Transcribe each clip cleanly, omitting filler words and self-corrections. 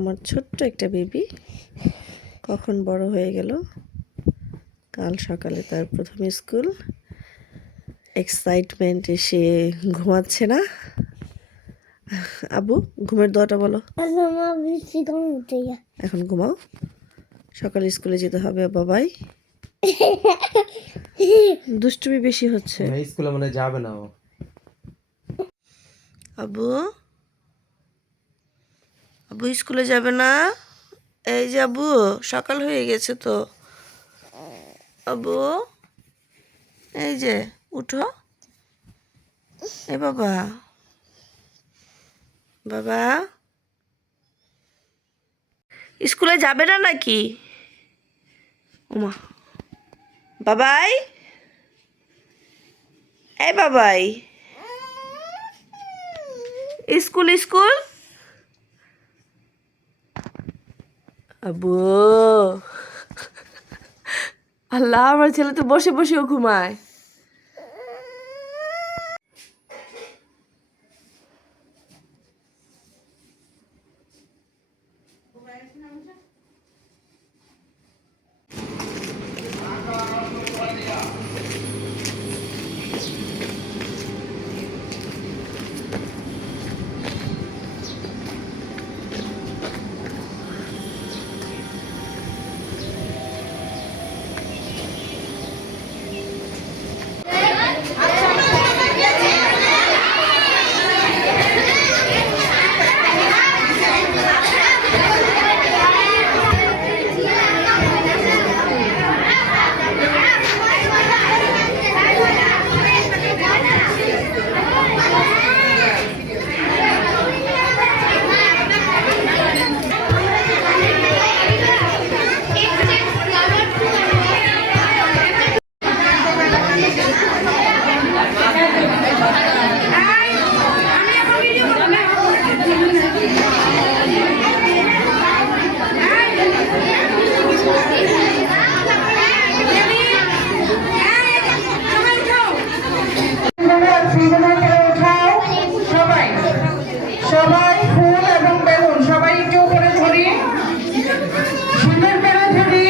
আমার ছোট্ট একটা বেবি কখন বড় হয়ে গেল। কাল সকালে তার প্রথম স্কুল। এক্সাইটমেন্টে সে ঘুমাচ্ছে না। আবু, ঘুমের দোয়াটা বলো। এখন ঘুমাও, সকালে স্কুলে যেতে হবে। বাবাই দুষ্টুমি বেশি হচ্ছে। স্কুলে মনে যাবে না ও। আবু, আবু স্কুলে যাবে না। এই যে আবু, সকাল হয়ে গেছে তো। আবু, এই যে উঠো। এ বাবা, বাবা স্কুলে যাবে না নাকি? ওমা, বাবাই, এই বাবাই, স্কুল স্কুল। আবু, আল্লাহ, আমার ছেলে তো বসে বসেও ঘুমায়। সবাই ফুল এবং বেলুন সবাই একটু উপরে ধরি, ফুলের বেলা ধরি।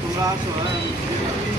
তোমরা আসো, হ্যাঁ।